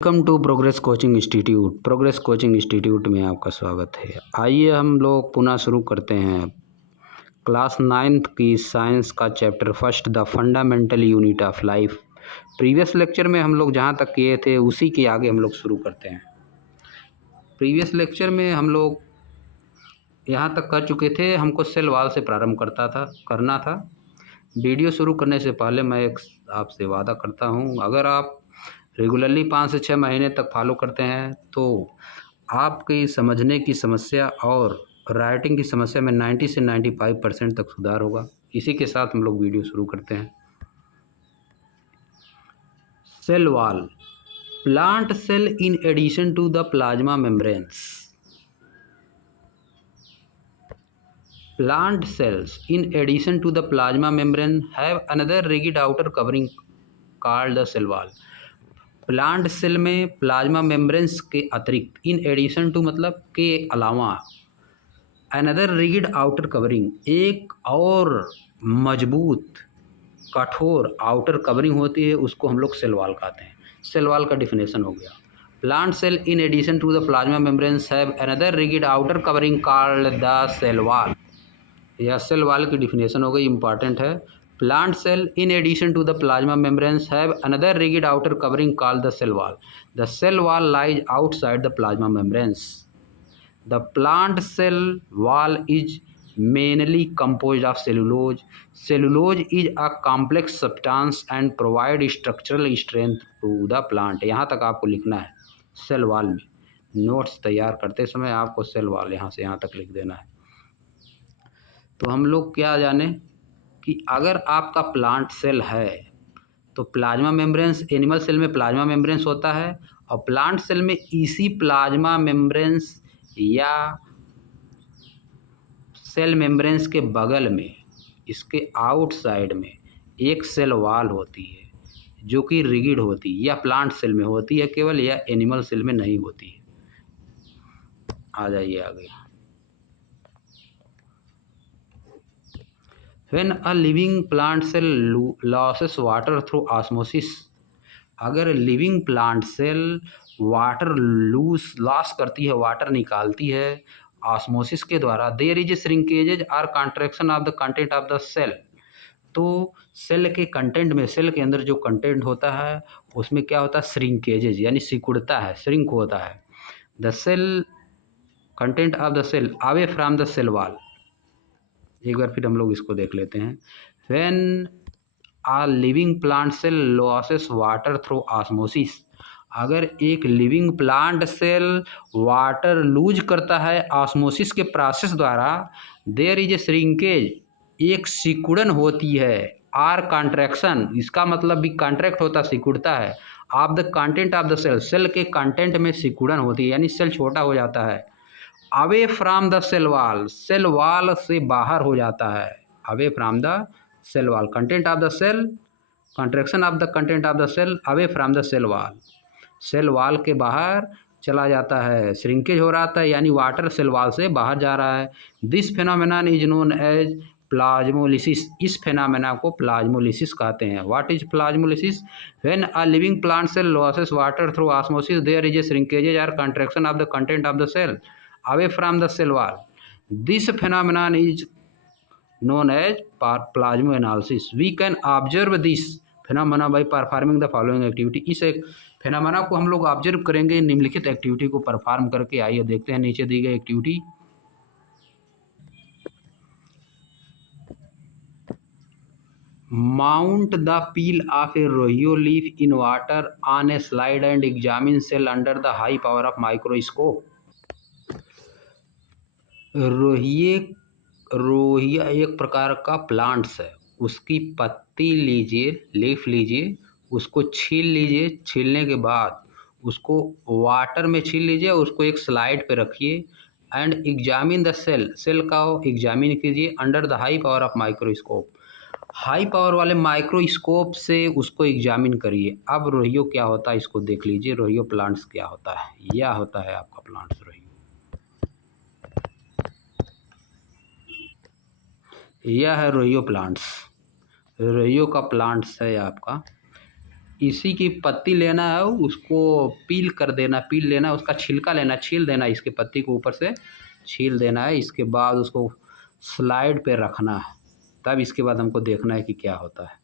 Welcome to Progress Coaching Institute. Progress Coaching Institute में आपका स्वागत है। आइए हम लोग पुनः शुरू करते हैं क्लास 9th की साइंस का chapter first, the fundamental unit of life. Previous lecture में हम लोग जहाँ तक किए थे उसी के आगे हम लोग शुरू करते हैं। प्रीवियस लेक्चर में हम लोग यहाँ तक कर चुके थे, हमको सेल वॉल से प्रारंभ करना था। वीडियो शुरू करने से पहले मैं एक आपसे वादा करता हूँ, अगर आप रेगुलरली 5 से 6 महीने तक फॉलो करते हैं तो आपकी समझने की समस्या और राइटिंग की समस्या में 90 से 95% तक सुधार होगा। इसी के साथ हम लोग वीडियो शुरू करते हैं। Cell wall, plant cell in addition to the plasma membranes. Plant cells, in addition to the plasma membrane, have another rigid outer covering called the cell wall. Plant cell में प्लाज्मा मेम्ब्रेन्स के अतिरिक्त, इन addition to मतलब के अलावा, another rigid outer covering, एक और मजबूत कठोर आउटर कवरिंग होती है, उसको हम लोग सेल वॉल कहते हैं। सेल वॉल का डिफिनेशन हो गया, plant cell in addition to the plasma membranes have another rigid outer covering called the cell wall. यह सेल वॉल की डिफिनेशन हो गई, इंपॉर्टेंट है। Plant cell in addition to the plasma membranes have another rigid outer covering called the cell wall. The cell wall lies outside the plasma membranes. The plant cell wall is mainly composed of cellulose. Cellulose is a complex substance and provide structural strength to the plant. यहाँ तक आपको लिखना है cell wall में। Notes तैयार करते समय आपको सेल वॉल यहाँ से यहाँ तक लिख देना है। तो हम लोग क्या जाने कि अगर आपका प्लांट सेल है तो प्लाज्मा मेम्ब्रेन्स, एनिमल सेल में प्लाज्मा मेम्ब्रेन्स होता है और प्लांट सेल में इसी प्लाज्मा मेम्ब्रेन्स या सेल मेम्ब्रेन्स के बगल में, इसके आउटसाइड में एक सेल वॉल होती है जो कि रिगिड होती है, या प्लांट सेल में होती है केवल, या एनिमल सेल में नहीं होती है। आ जाइए आगे। When a living plant cell loses water through osmosis, अगर living plant cell water loss करती है, वाटर निकालती है ऑस्मोसिस के द्वारा, देयर इज ए श्रिंकेजेज और contraction of the content of the cell. तो सेल के कंटेंट में, सेल के अंदर जो कंटेंट होता है उसमें क्या होता है, श्रिंकेजेज यानी सिकुड़ता है, श्रिंक होता है। The cell content of the cell away from the cell wall. एक बार फिर हम लोग इसको देख लेते हैं। When a living plant cell loses water through osmosis, अगर एक living plant cell water lose करता है ऑस्मोसिस के प्रोसेस द्वारा, देयर इज ए श्रिंकेज, एक सिकुड़न होती है, आर कॉन्ट्रैक्शन, इसका मतलब भी कॉन्ट्रैक्ट होता, सिकुड़ता है, of the content of the cell, cell के कंटेंट में सिकुड़न होती है यानी सेल छोटा हो जाता है। Away from the cell wall, cell wall से बाहर हो जाता है। Away from the cell wall, content of the cell, contraction of the content of the cell away from the cell wall, cell wall के बाहर चला जाता है, श्रिंकेज हो रहा था यानी वाटर सेल वॉल से बाहर जा रहा है। This phenomenon is known as plasmolysis, इस फेनोमेना को प्लाज्मोलिसिस कहते हैं। What is plasmolysis? When a living plant cell loses water through osmosis, there is a shrinkages और contraction of the content of the cell away from the cell wall. This phenomenon is known as plasmoanalysis. We can observe this phenomena by performing the following activity. इस एक phenomena को हम लोग observe करेंगे निम्नलिखित activity को perform करके। आइए देखते हैं नीचे दी गई activity. Mount the peel of a rohio leaf in water on a slide and examine cell under the high power of microscope. रोहिया एक प्रकार का प्लांट्स है, उसकी पत्ती लीजिए, लीफ लीजिए, उसको छील लीजिए, छीलने के बाद उसको वाटर में छील लीजिए, उसको एक स्लाइड पे रखिए and examine the cell, cell का एग्जामिन कीजिए under the high power of microscope, high power वाले माइक्रोस्कोप से उसको एग्जामिन करिए। अब रोहियो क्या होता है इसको देख लीजिए, रोहियो प्लांट्स क्या होता है। यह होता है आपका प्लांट्स रोहियो, यह है रोहियो प्लांट्स, रोहियो का प्लांट्स है आपका। इसी की पत्ती लेना है, उसको पील लेना, उसका छिलका लेना, छील देना, इसके पत्ती को ऊपर से छील देना है। इसके बाद उसको स्लाइड पे रखना है, तब इसके बाद हमको देखना है कि क्या होता है।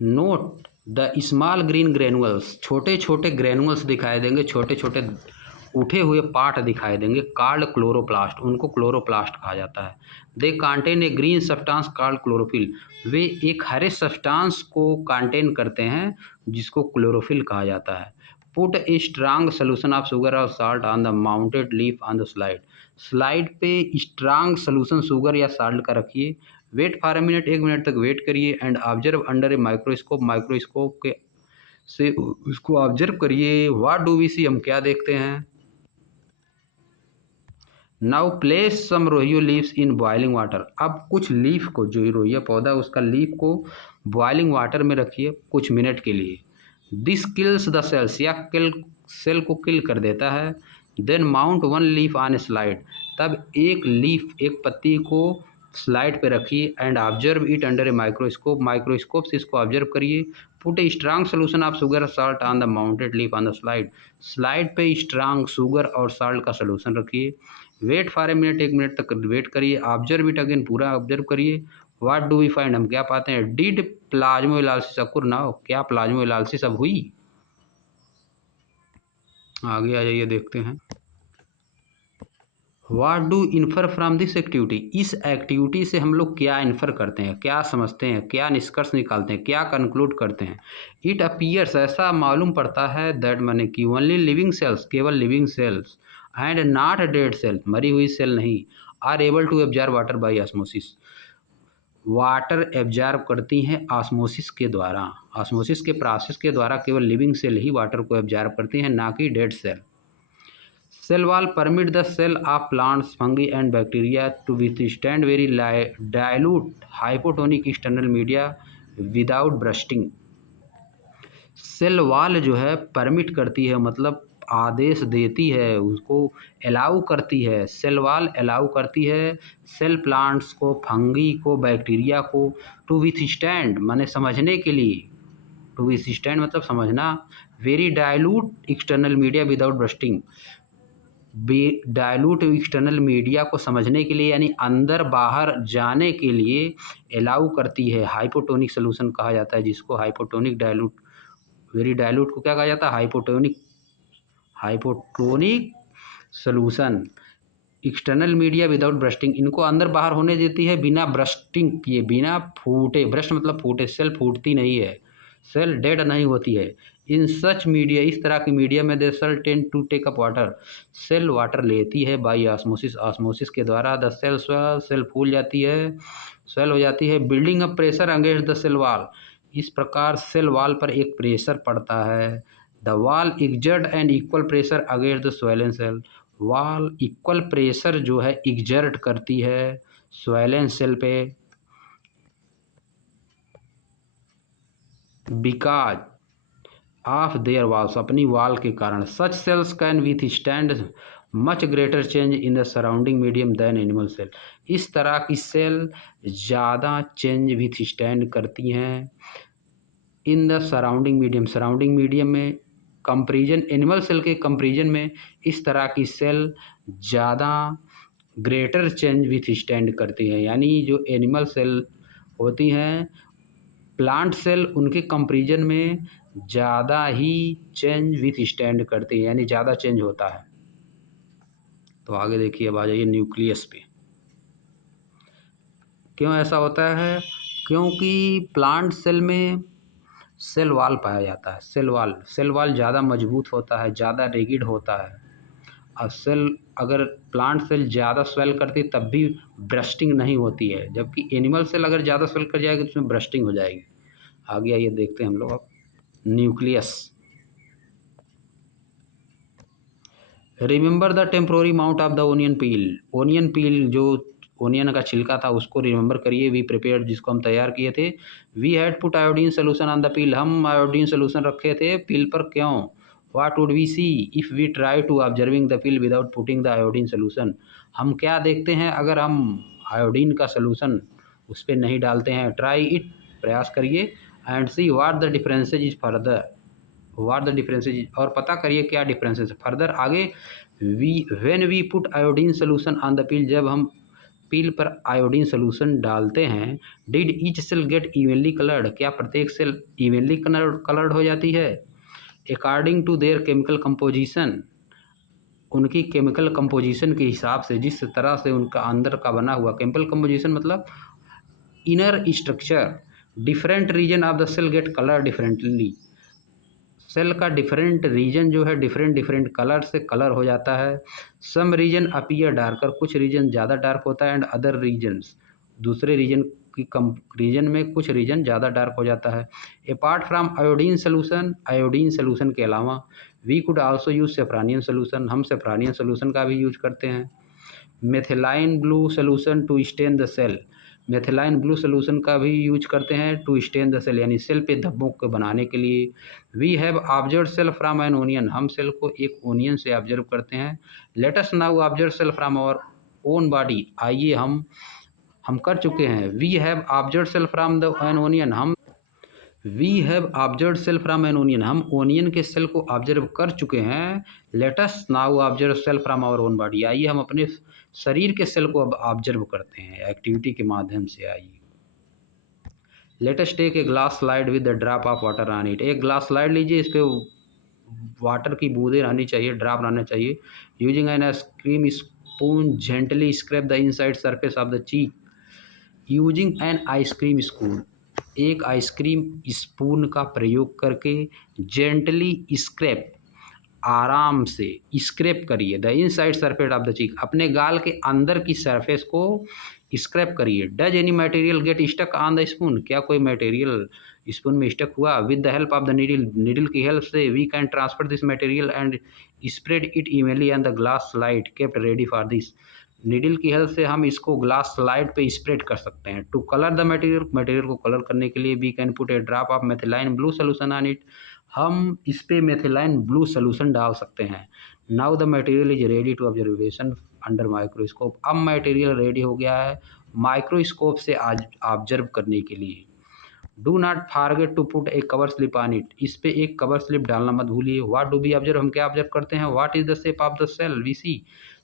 Note the small green granules, छोटे छोटे ग्रेनुअल्स दिखाई देंगे, छोटे छोटे उठे हुए पार्ट दिखाई देंगे, कार्ड क्लोरोप्लास्ट, उनको क्लोरोप्लास्ट कहा जाता है। They contain a green substance called chlorophyll, वे एक हरे सब्सटेंस को कंटेन करते हैं जिसको क्लोरोफिल कहा जाता है। Put a strong solution of sugar और salt on the mounted leaf on the slide, slide पे स्ट्रांग सोल्यूशन शुगर या साल्ट का रखिए। Wait for a minute, 1 minute तक वेट करिए and observe under a microscope, microscope के से उसको ऑब्जर्व करिए। व्हाट डू वी सी, हम क्या देखते हैं। Now place some Rhoeo leaves in boiling water, अब कुछ लीफ को, जो रोहिया पौधा उसका लीफ को बॉइलिंग वाटर में रखिए कुछ मिनट के लिए। दिस किल्स द सेल्स, या सेल को किल कर देता है। Then mount one leaf on a slide, तब एक लीफ, एक पत्ती को स्लाइड पे रखिए and observe it under a microscope, microscope से इसको ऑब्जर्व करिए। Put a strong solution of sugar salt on the mounted leaf on the slide, slide पे स्ट्रांग शुगर और साल्ट का सोल्यूशन रखिए। Wait for a minute, 1 minute तक wait करिए। Observe it again, पूरा ऑब्जर्व करिए। व्हाट डू वी फाइंड, हम क्या पाते हैं। डिड प्लाज्मो एलालिसिस अकुर नाउ, क्या प्लाज्मो एलालिसिस अब हुई। आगे आ जाइए, देखते हैं। What do infer from this activity, इस एक्टिविटी से हम लोग क्या इन्फर करते हैं, क्या समझते हैं, क्या निष्कर्ष निकालते हैं, क्या कंक्लूड करते हैं। इट अपीयर्स, ऐसा मालूम पड़ता है, दैट माने कि ओनली लिविंग सेल्स, केवल living cells and not dead cell, मरी हुई सेल नहीं, are able to absorb water by osmosis, water absorb करती हैं ऑस्मोसिस के द्वारा, ऑस्मोसिस के प्रोसेस के द्वारा केवल लिविंग सेल ही वाटर को एब्जॉर्ब करती हैं, ना कि dead cell. Cell wall permit the cell of plants, fungi and bacteria to withstand very dilute hypotonic external media without bursting। Cell wall जो है परमिट करती है, मतलब आदेश देती है, उसको अलाउ करती है, सेल वॉल अलाउ करती है सेल प्लांट्स को, फंगी को, बैक्टीरिया को, टू विथस्टैंड माने समझने के लिए, टू विथस्टैंड मतलब समझना, very dilute external media without bursting, dilute external media को समझने के लिए, यानी अंदर बाहर जाने के लिए अलाउ करती है। हाइपोटोनिक सोल्यूशन कहा जाता है जिसको, हाइपोटोनिक डाइल्यूट, वेरी डाइल्यूट को क्या कहा जाता है, hypotonic, hypotonic solution. External media without bursting, इनको अंदर बाहर होने देती है बिना ब्रस्टिंग किए, बिना फूटे, ब्रस्ट मतलब फूटे, सेल फूटती नहीं है, सेल डेड नहीं होती है। इन सच मीडिया, इस तरह के मीडिया में they cell tend to take up water, cell water लेती है बाई ऑस्मोसिस, ऑस्मोसिस के द्वारा। द सेल स्वेल, सेल फूल जाती है, स्वेल हो जाती है। Building up pressure against the cell wall, इस प्रकार सेल वॉल पर एक प्रेशर पड़ता है। The wall exert and equal pressure against the swollen cell, wall equal pressure जो है एक्सर्ट करती है स्वेलन सेल पे, बिकॉज ऑफ देयर वॉल्स, अपनी वॉल के कारण। Such cells can withstand much greater change in the surrounding medium than animal cell, इस तरह की सेल ज़्यादा चेंज विथ स्टैंड करती हैं इन the surrounding medium, surrounding medium में कंपेरिजन, एनिमल सेल के कंपेरिजन में इस तरह की सेल ज़्यादा ग्रेटर चेंज विथ स्टैंड करती हैं, यानी जो एनिमल सेल होती हैं, प्लांट सेल उनके कंपेरिजन में ज़्यादा ही चेंज विथ स्टैंड करती है, यानी ज़्यादा चेंज होता है। तो आगे देखिए, अब आ जाइए न्यूक्लियस पे। क्यों ऐसा होता है, क्योंकि प्लांट सेल में सेल वॉल पाया जाता है, सेल वॉल ज़्यादा मजबूत होता है, ज़्यादा रिगिड होता है। और सेल, अगर प्लांट सेल ज़्यादा स्वेल करती तब भी ब्रस्टिंग नहीं होती है, जबकि एनिमल सेल अगर ज़्यादा स्वेल कर जाएगी तो उसमें ब्रस्टिंग हो जाएगी। आगे आइए, देखते हैं हम लोग अब nucleus. Remember the temporary mount of the onion peel, onion peel जो ओनियन का छिलका था उसको रिमेंबर करिए। वी प्रिपेयर्ड, जिसको हम तैयार किए थे। We had put iodine solution on the peel, हम आयोडीन सोल्यूशन रखे थे पील पर, क्यों। What would we see if we try to observing the pill without putting the iodine solution? हम क्या देखते हैं अगर हम आयोडीन का सलूशन उस पर नहीं डालते हैं? ट्राई इट, प्रयास करिए, and see what the differences is further, what the differences, और पता करिए क्या डिफरेंसेस फर्दर आगे। When we put iodine solution on the peel, जब हम पिल पर आयोडीन सोल्यूशन डालते हैं, did each cell get evenly coloured, क्या प्रत्येक सेल इवनली कलर्ड हो जाती है? According to their chemical composition, उनकी केमिकल कंपोजिशन के हिसाब से, जिस तरह से उनका अंदर का बना हुआ, केमिकल कंपोजिशन मतलब inner structure, different region of the cell get colour differently, cell का डिफरेंट रीजन जो है डिफरेंट डिफरेंट कलर से कलर हो जाता है। सम रीजन अपीयर डार्कर, कुछ रीजन ज़्यादा डार्क होता है, एंड अदर रीजन्स, दूसरे रीजन की रीजन में कुछ रीजन ज़्यादा डार्क हो जाता है। Apart from iodine solution, iodine solution के अलावा we could also use safranin solution, हम सेफ्रानियन सोल्यूशन का भी यूज करते हैं। Methylene blue solution to stain the cell, methylene blue solution का भी यूज करते हैं टू स्टेन द सेल, यानी सेल पे धब्बों को बनाने के लिए। We have observe cell from an onion, हम सेल को एक ओनियन से ऑब्जर्व करते हैं। Let us now observe cell from our own body, आइए हम कर चुके हैं। We have observe cell from the an onion, we have observe cell from an onion, हम ओनियन के सेल को ऑब्जर्व कर चुके हैं। Let us now observe cell from our own body, आइए हम अपने शरीर के सेल को अब ऑब्जर्व करते हैं एक्टिविटी के माध्यम से। आइए, let us take a glass slide with the drop of water on it, एक ग्लास स्लाइड लीजिए, इस पर वाटर की बूंदें रहनी चाहिए, ड्रॉप रहना चाहिए। Using an ice cream spoon gently scrape the inside surface of the cheek, using an ice cream spoon, एक आइसक्रीम स्पून का प्रयोग करके जेंटली स्क्रैप, आराम से स्क्रैप करिए, the inside surface of the cheek, अपने गाल के अंदर की सरफेस को स्क्रैप करिए। Does any material get stuck on the spoon, क्या कोई मटेरियल स्पून में स्टक हुआ? With the help of the needle, needle की हेल्प से we can transfer this material and spread it evenly on the glass slide kept ready for this, needle की help से हम इसको ग्लास स्लाइड पे spread कर सकते हैं। To colour the material, material को कलर करने के लिए we can put a drop of methylene blue solution on it, हम इस पे मेथिलाइन ब्लू सोल्यूशन डाल सकते हैं। Now the material is ready to observation under microscope, अब मटेरियल रेडी हो गया है माइक्रोस्कोप से ऑब्जर्व करने के लिए। Do not forget to put a cover slip on it, इस पे एक कवर स्लिप डालना मत भूलिए। व्हाट डू वी ऑब्जर्व, हम क्या ऑब्जर्व करते हैं? What is the shape of the cell we see,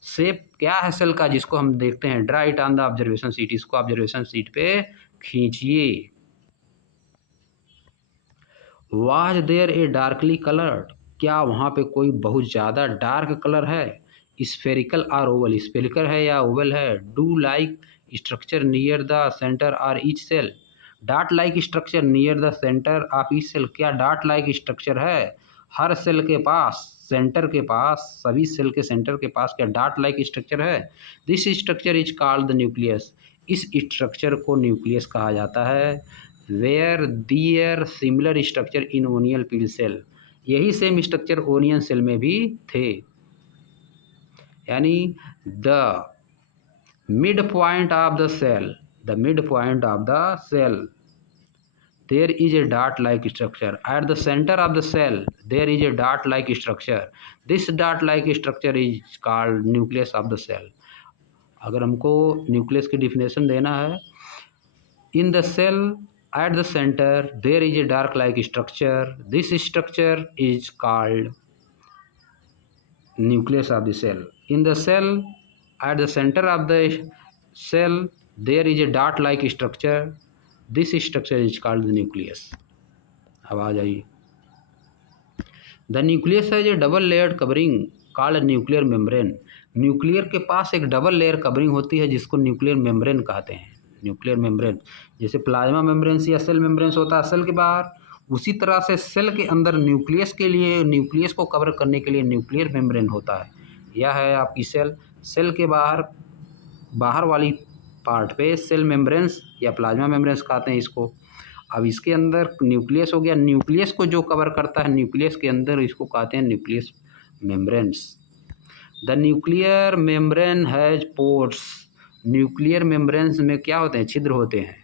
shape क्या है सेल का जिसको हम देखते हैं? Draw it on the observation sheet, इसको ऑब्जर्वेशन शीट पे खींचिए। Was there a darkly coloured, क्या वहाँ पे कोई बहुत ज़्यादा डार्क कलर है? स्फेरिकल और ओवल, स्फेरिकल है या ओवल है? Dot like structure near the centre और each cell, dot like structure near the centre of each cell, क्या डॉट लाइक स्ट्रक्चर है हर सेल के पास, सेंटर के पास, सभी सेल के सेंटर के पास क्या डॉट लाइक स्ट्रक्चर है? This structure is called the nucleus, इस स्ट्रक्चर को न्यूक्लियस कहा जाता है। Where there similar structure in onion peel cell, यही सेम स्ट्रक्चर ओनियन सेल में भी थे, यानी the mid point of the cell, the mid point of the cell there is a dot like structure, at the center of the cell there is a dot like structure, this dot like structure is called nucleus of the cell। अगर हमको nucleus की definition देना है, in the cell at the center there is a dark like structure, this structure is called nucleus of the cell। in the cell at the center of the cell there is a dot like structure, this structure is called the nucleus. अब आ जाइए, the nucleus है जो double layered covering called nuclear membrane, nuclear के पास एक double layer covering होती है जिसको न्यूक्लियर मेम्ब्रेन कहते हैं। न्यूक्लियर मेम्ब्रेन जैसे प्लाज्मा मेम्ब्रेन या सेल मेम्ब्रेन होता है सेल के बाहर, उसी तरह से सेल के अंदर न्यूक्लियस के लिए, न्यूक्लियस को कवर करने के लिए न्यूक्लियर मेम्ब्रेन होता है। यह है आपकी सेल, सेल के बाहर वाली पार्ट पे सेल मेम्ब्रेन्स या प्लाज्मा मेम्ब्रेन्स कहते हैं इसको। अब इसके अंदर न्यूक्लियस हो गया, न्यूक्लियस को जो कवर करता है न्यूक्लियस के अंदर, इसको कहते हैं nucleus membranes. The nuclear membrane has pores, nuclear membranes में क्या होते हैं? छिद्र होते हैं।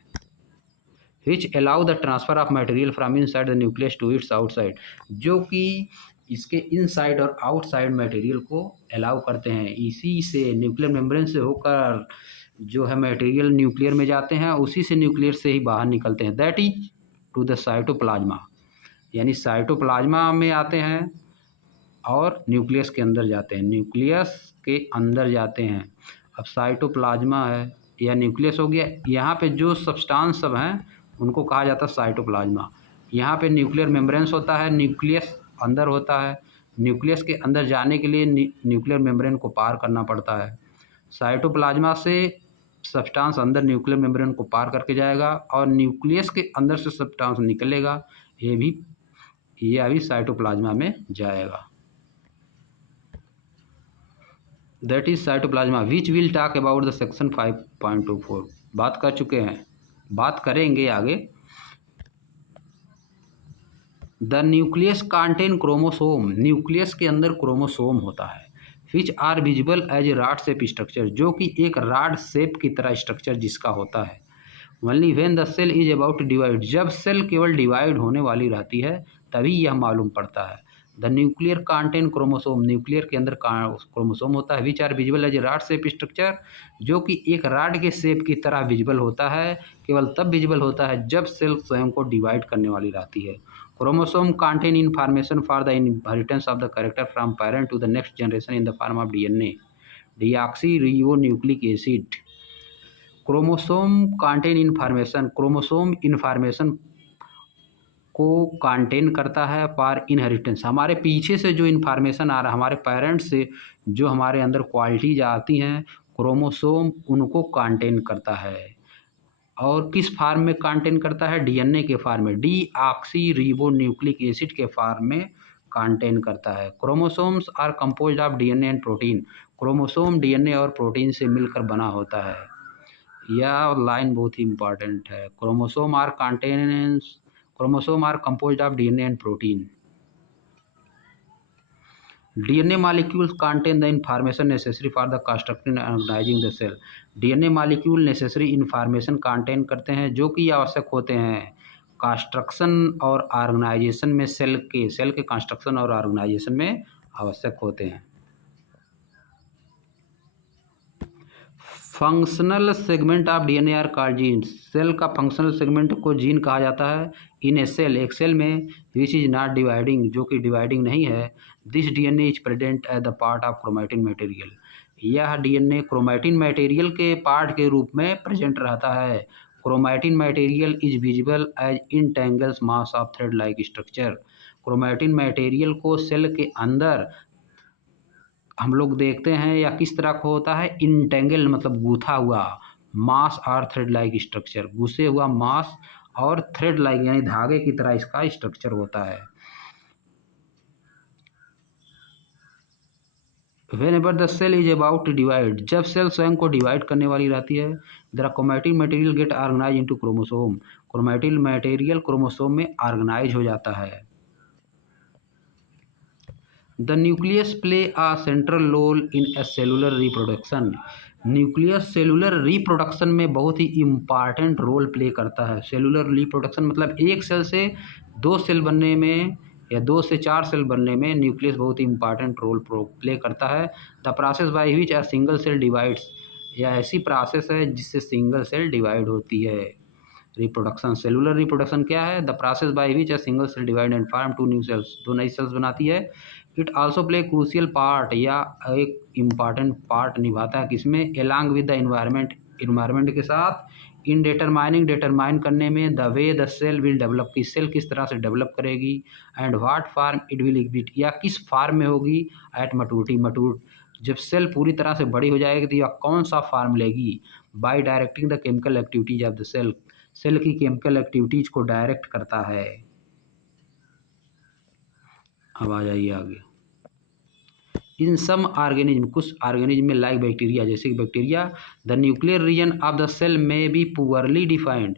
Which allow the transfer of material from inside the nucleus to its outside, जो कि इसके इनसाइड और आउटसाइड मटेरियल को अलाउ करते हैं। इसी से न्यूक्लियर मेम्ब्रेन से होकर जो है मटेरियल न्यूक्लियर में जाते हैं, उसी से न्यूक्लियर से ही बाहर निकलते हैं। That is to the cytoplasm, यानी साइटोप्लाज्मा में आते हैं और न्यूक्लियस के अंदर जाते हैं, न्यूक्लियस के अंदर जाते हैं। अब साइटोप्लाज्मा है या न्यूक्लियस हो गया, यहाँ पे जो सब्सटेंस सब हैं उनको कहा जाता है साइटोप्लाज्मा। यहाँ पे न्यूक्लियर मेम्ब्रेन्स होता है, न्यूक्लियस अंदर होता है। न्यूक्लियस के अंदर जाने के लिए न्यूक्लियर मेम्ब्रेन को पार करना पड़ता है। साइटोप्लाज्मा से सब्सटेंस अंदर न्यूक्लियर मेम्ब्रेन को पार करके जाएगा और न्यूक्लियस के अंदर से सब्सटेंस निकलेगा, ये अभी साइटोप्लाज्मा में जाएगा। That is cytoplasm which will talk about the section 5.24। बात कर चुके हैं, बात करेंगे आगे। The nucleus contain chromosome, nucleus के अंदर क्रोमोसोम होता है। Which are visible as a rod shape structure, जो कि एक रॉड शेप की तरह स्ट्रक्चर जिसका होता है। Only when the cell is about to divide, जब सेल केवल डिवाइड होने वाली रहती है तभी यह मालूम पड़ता है। The nuclear contain chromosome, nuclear के अंदर क्रोमोसोम होता है। Which are visible as a rod shape structure, जो कि एक रॉड के शेप की तरह विजिबल होता है। केवल तब विजिबल होता है जब सेल स्वयं को डिवाइड करने वाली रहती है। Chromosome contain information for the inheritance of the character from parent to the next generation in the form of DNA, deoxyribonucleic acid. Chromosome contain information, chromosome information को कंटेन करता है फॉर इनहेरिटेंस, हमारे पीछे से जो इन्फॉर्मेशन आ रहा है, हमारे पेरेंट्स से जो हमारे अंदर क्वालिटीज आती हैं, क्रोमोसोम उनको कंटेन करता है। और किस फार्म में कंटेन करता है? डीएनए के फार्म में, डीऑक्सीरिबोन्यूक्लिक एसिड के फार्म में कंटेन करता है। Chromosomes are composed of DNA and protein, chromosome DNA और प्रोटीन से मिलकर बना होता है। यह लाइन बहुत ही इंपॉर्टेंट है। Chromosome are composed of DNA and protein. DNA molecules contain the information necessary for the constructing and organising the cell, DNA molecule necessary information contain करते हैं जो कि आवश्यक होते हैं कंस्ट्रक्शन और ऑर्गेनाइजेशन में, सेल के कंस्ट्रक्शन और ऑर्गेनाइजेशन में आवश्यक होते हैं। Functional segment of DNA are called genes, cell का फंक्शनल सेगमेंट को जीन कहा जाता है। इन ए सेल, एक सेल में, विच इज नॉट डिवाइडिंग, जो कि डिवाइडिंग नहीं है। This DNA is present as the part of chromatin material, यह डीएनए क्रोमैटिन मटेरियल के पार्ट के रूप में प्रेजेंट रहता है। Chromatin material is visible as entangled mass of thread like structure, chromatin material को सेल के अंदर हम लोग देखते हैं या किस तरह का होता है, इंटेंगल मतलब गूथा हुआ, मास और थ्रेड लाइक स्ट्रक्चर, घुसे हुआ मास और थ्रेड लाइक यानी धागे की तरह इसका स्ट्रक्चर होता है। Whenever the cell is about to divide, जब सेल स्वयं को डिवाइड करने वाली रहती है, the chromatin material get organized into chromosome, chromatin material chromosome में ऑर्गेनाइज हो जाता है। The nucleus play a central role in a cellular reproduction, nucleus cellular reproduction में बहुत ही इम्पॉर्टेंट रोल प्ले करता है। सेलुलर रिप्रोडक्शन मतलब एक सेल से दो सेल बनने में या दो से चार सेल बनने में न्यूक्लियस बहुत ही इंपॉर्टेंट रोल प्ले करता है। The process by which a single cell divides, यह ऐसी प्रोसेस है जिससे सिंगल सेल डिवाइड होती है। रिप्रोडक्शन, सेलुलर रिप्रोडक्शन क्या है? The process by which a single cell divide and form two new cells, दो नई सेल्स बनाती है। It also play crucial part, या एक इम्पॉर्टेंट पार्ट निभाता है किसमें? एलॉन्ग विद द इन्वायरमेंट के साथ, इन डिटरमाइन करने में, the way the cell will develop, कि सेल किस तरह से डेवलप करेगी, and what form it will exit, या किस फार्म में होगी, एट मैच्योरिटी, जब सेल पूरी तरह से बड़ी हो जाएगी तो यह कौन सा फार्म लेगी। By directing the chemical activities of the cell, cell की केमिकल एक्टिविटीज को डायरेक्ट करता है। अब आ जाइए आगे। इन सम ऑर्गेनिज्म, कुछ ऑर्गेनिज्म में लाइक बैक्टीरिया, जैसे कि bacteria, the nuclear region of the cell may be poorly defined,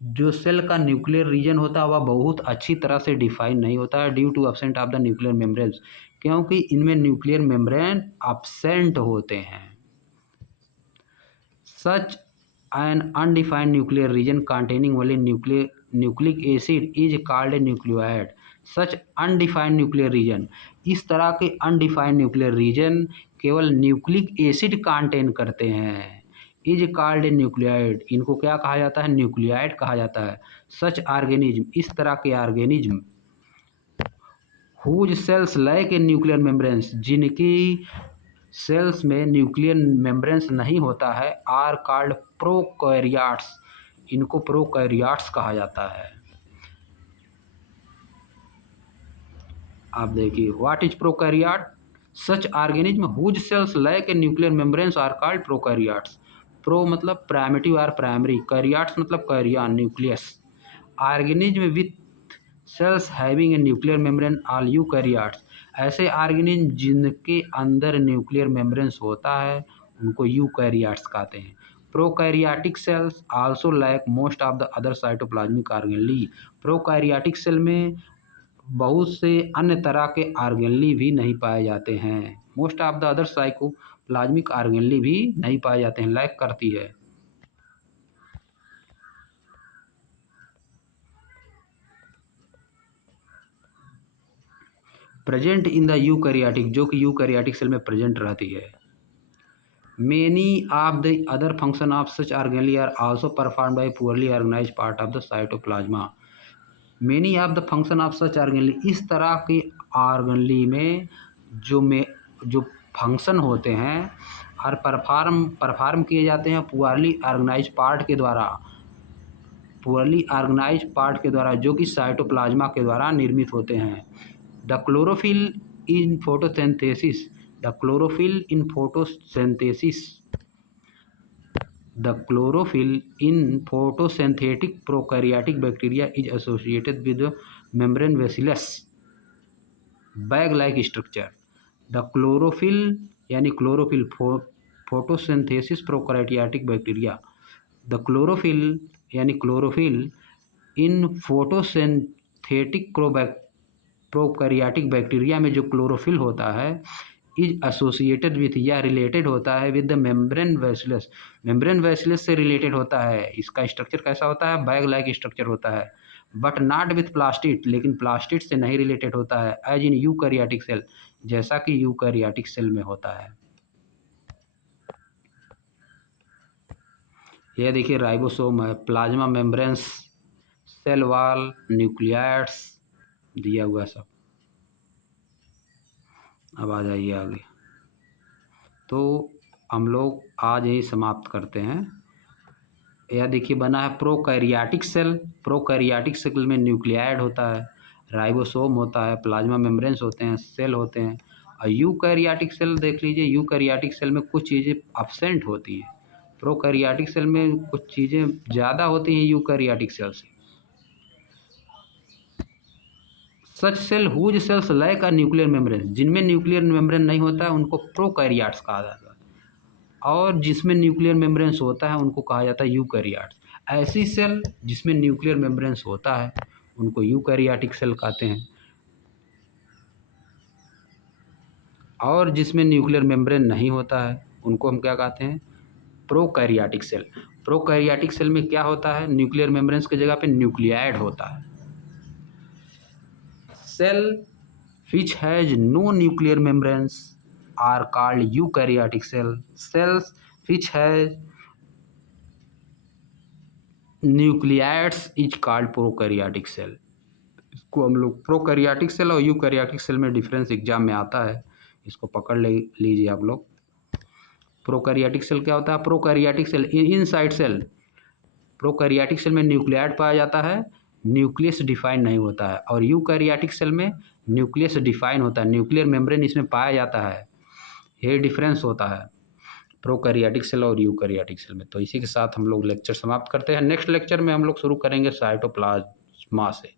जो सेल का न्यूक्लियर रीजन होता है वह बहुत अच्छी तरह से डिफाइन नहीं होता है, due to absent of the nuclear membranes, क्योंकि इनमें न्यूक्लियर मेम्ब्रेन एब्सेंट होते हैं। Such an undefined nuclear region containing only nucleic acid is called a nucleoid, such undefined nuclear region, इस तरह के अनडिफाइंड न्यूक्लियर रीजन केवल न्यूक्लिक एसिड कंटेन करते हैं। इज कॉल्ड ए न्यूक्लियाइड, इनको क्या कहा जाता है? न्यूक्लियाइड कहा जाता है। सच ऑर्गेनिज्म, इस तरह के organism whose cells lack a nuclear membranes, जिनकी सेल्स में न्यूक्लियर मेम्ब्रेन्स नहीं होता है, आर कॉल्ड प्रोकैरियोट्स, इनको प्रोकैरियोट्स कहा जाता है। आप देखिए, what is prokaryote? Such organism whose cells lack a nuclear membranes are called prokaryotes. Pro मतलब प्राइमेटिव और प्राइमरी, कैरियोट्स मतलब karyon nucleus. Organism with cells having a nuclear membrane all eukaryotes, ऐसे ऑर्गेनिज्म जिनके अंदर न्यूक्लियर मेम्ब्रेन्स होता है उनको eukaryotes कहते हैं। Prokaryotic cells also lack most of the other cytoplasmic organelle, prokaryotic cell में बहुत से अन्य तरह के ऑर्गेनली भी नहीं पाए जाते हैं। Most of the other cytoplasmic organelle भी नहीं पाए जाते हैं, लैक करती है। प्रेजेंट इन द यूकैरियोटिक, जो कि यूकैरियोटिक सेल में प्रेजेंट रहती है। Many of the other function of such organelle are also perform by poorly organised part of the cytoplasm. Many of the function of such organelle, इस तरह की organelle में जो फंक्शन होते हैं और परफॉर्म किए जाते हैं पुअरली ऑर्गेनाइज्ड पार्ट के द्वारा, पुअरली ऑर्गेनाइज्ड पार्ट के द्वारा, जो कि साइटोप्लाज्मा के द्वारा निर्मित होते हैं। The chlorophyll in photosynthesis, the chlorophyll in photosynthesis, the chlorophyll in photosynthetic prokaryotic bacteria is associated with the membrane bacillus bag-like structure। The chlorophyll यानी chlorophyll photosynthesis prokaryotic bacteria, the chlorophyll यानी chlorophyll in photosynthetic prokaryotic bacteria में जो chlorophyll होता है is associated with, या related होता है with the membrane bacillus, membrane bacillus से रिलेटेड होता है। इसका स्ट्रक्चर कैसा होता है? बैग लाइक स्ट्रक्चर होता है। बट नॉट विथ प्लास्टिड, लेकिन प्लास्टिड से नहीं रिलेटेड होता है, एज इन यूकैरियोटिक सेल, जैसा कि यूकैरियोटिक सेल में होता है। यह देखिए राइबोसोम है, plasma membranes, cell wall, nucleoids दिया हुआ सब। अब आ जाइए आगे। तो हम लोग आज यही समाप्त करते हैं। यह देखिए बना है प्रोकैरियोटिक सेल, प्रोकैरियोटिक सेल में न्यूक्लियाइड होता है, राइबोसोम होता है, प्लाज्मा मेम्ब्रेन्स होते हैं, सेल होते हैं। और यूकैरियोटिक सेल देख लीजिए, यूकैरियोटिक सेल में कुछ चीज़ें अब्सेंट होती हैं, प्रोकैरियोटिक सेल में कुछ चीज़ें ज़्यादा होती हैं यूकैरियोटिक सेल से। Such cell whose cells lack a nuclear membrane, जिनमें न्यूक्लियर मेम्ब्रेन नहीं होता है उनको प्रोकैरियोट्स कहा जाता है, और जिसमें न्यूक्लियर मेम्ब्रेन्स होता है उनको कहा जाता है यूकैरियोट्स। ऐसी सेल जिसमें न्यूक्लियर मेम्ब्रेन्स होता है उनको यूकैरियोटिक सेल कहते हैं, और जिसमें न्यूक्लियर मेम्ब्रेन नहीं होता है उनको हम क्या कहते हैं? Prokaryotic cell. प्रोकैरियोटिक सेल में क्या होता है? न्यूक्लियर मेम्ब्रेन्स की जगह पे न्यूक्लियाइड होता है। Cell which has no nuclear membranes are called eukaryotic cell. Cells which has nucleids is called prokaryotic cell। इसको हम लोग प्रोकैरियोटिक सेल और यूकैरियोटिक सेल में डिफरेंस एग्जाम में आता है, इसको पकड़ लीजिए आप लोग। प्रोकैरियोटिक सेल क्या होता है? Prokaryotic cell inside cell, prokaryotic cell में न्यूक्लियाइड पाया जाता है, न्यूक्लियस डिफाइन नहीं होता है, और यूकैरियोटिक सेल में न्यूक्लियस डिफाइन होता है, न्यूक्लियर मेम्ब्रेन इसमें पाया जाता है। ये डिफरेंस होता है प्रोकैरियोटिक सेल और यूकैरियोटिक सेल में। तो इसी के साथ हम लोग लेक्चर समाप्त करते हैं। नेक्स्ट लेक्चर में हम लोग शुरू करेंगे साइटोप्लाज्मा से।